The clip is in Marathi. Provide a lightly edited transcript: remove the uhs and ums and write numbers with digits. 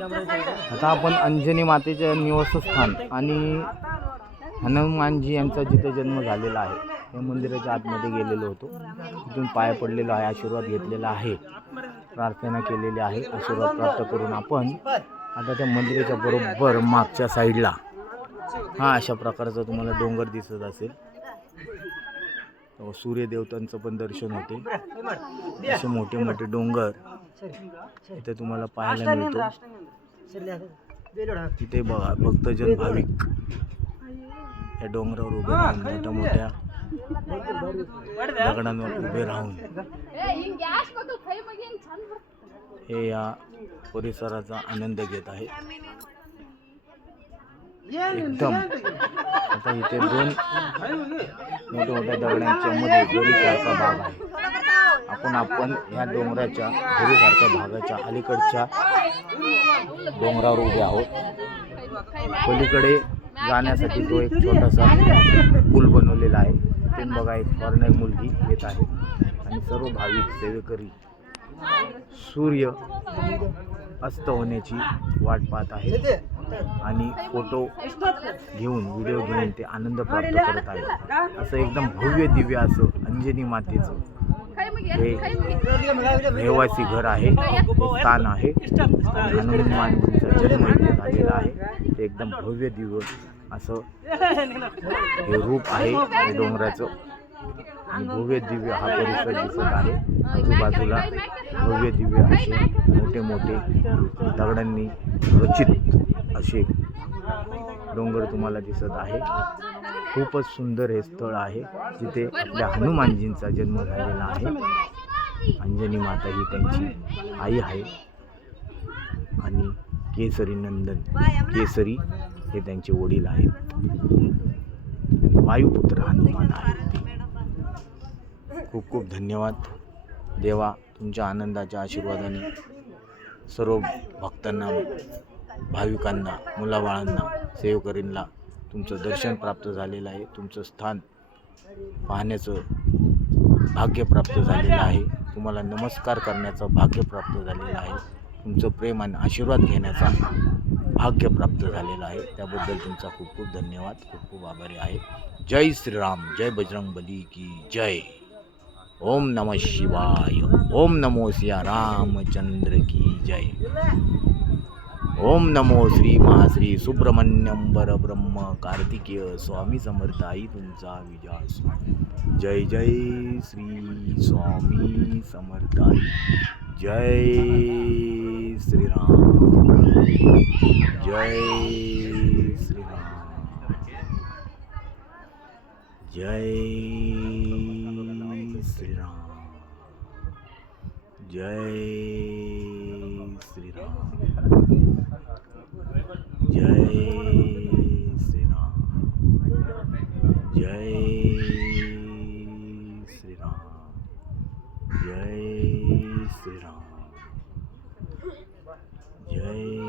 आता आपण अंजनी मातेचे निवासस्थान आणि हनुमानजी यांचा जिथे जन्म झालेला आहे या मंदिराच्या आतमध्ये गेलेलो होतो. तिथून पाय पडलेलो आहे, आशीर्वाद घेतलेला आहे, प्रार्थना केलेली आहे. आशीर्वाद प्राप्त करून आपण आता त्या मंदिराच्या बरोबर मागच्या साईडला हा अशा प्रकारचा तुम्हाला डोंगर दिसत असेल. सूर्यदेवतांचं पण दर्शन होते. असे मोठे मोठे डोंगर इथे तुम्हाला पाहायला मिळतो. तिथे बघा भक्तजन भाविक या डोंगरावर उभे राहून मोठ्या मोठ्या दगडांवर उभे राहून हे या परिसराचा आनंद घेत आहे. एकदम आता इथे दोन मोठ्या मोठ्या दगडांच्या मध्ये दरीसारखा भाग आहे. आपण या डोंगराच्या दरीसारख्या भागाच्या अलीकडच्या डोंगरावर उभे आहोत. पलीकडे जाण्यासाठी तो एक छोटासा पूल बनवलेला आहे. तिथून बघा एक फॉरेनर मुलगी येत आहे आणि सर्व भाविक सेवेकरी सूर्य अस्त होण्याची वाट पाहत आहेत आणि फोटो घेऊन व्हिडिओ घेऊन ते आनंद प्राप्त करत आहेत. असं एकदम भव्य दिव्य असं अंजनी मातेचं हे रहिवासी घर आहे, स्थान आहे. हनुमानजीचा जन्म इथे झालेला आहे. ते एकदम भव्य दिव्य असं हे रूप आहे हे डोंगराचं आणि भव्य दिव्य हा परिसर दिसत आहे. आजूबाजूला भव्य दिव्य असे मोठे मोठे दगडांनी रचित असे डोंगर तुम्हाला दिसत आहे. खूपच सुंदर हे स्थळ आहे जिथे आपल्या हनुमानजींचा जन्म झालेला आहे. अंजनी माता ही त्यांची आई आहे आणि केसरी नंदन केसरी हे त्यांचे वडील आहेत. वायुपुत्र हनुमान आहेत ते. खूप खूप धन्यवाद देवा. तुमच्या आनंदाच्या आशीर्वादाने सर्व भक्तांना, भाविकांना, मुलाबाळांना, सेवकरींना तुमचं दर्शन प्राप्त झालेलं आहे. तुमचं स्थान पाहण्याचं भाग्य प्राप्त झालेलं आहे. तुम्हाला नमस्कार करण्याचं भाग्य प्राप्त झालेलं आहे. तुमचं प्रेम आणि आशीर्वाद घेण्याचा भाग्य प्राप्त झालेलं आहे. त्याबद्दल तुमचा खूप खूप धन्यवाद. खूप खूप आभारी आहे. जय श्रीराम, जय बजरंगबली की जय. ओम नमः शिवाय. ओम नमो सिया रामचंद्र की जय. ओम नमो श्री महाश्री सुब्रमण्यम परब्रह्म कार्तिकेय स्वामी समर्थ. आई तुमचा विजय. जय जय श्री स्वामी समर्थ. जय श्रीराम, जय श्रीराम, जय श्रीराम, जय श्रीराम, जय श्रीराम, जय श्रीराम, जय श्रीराम, जय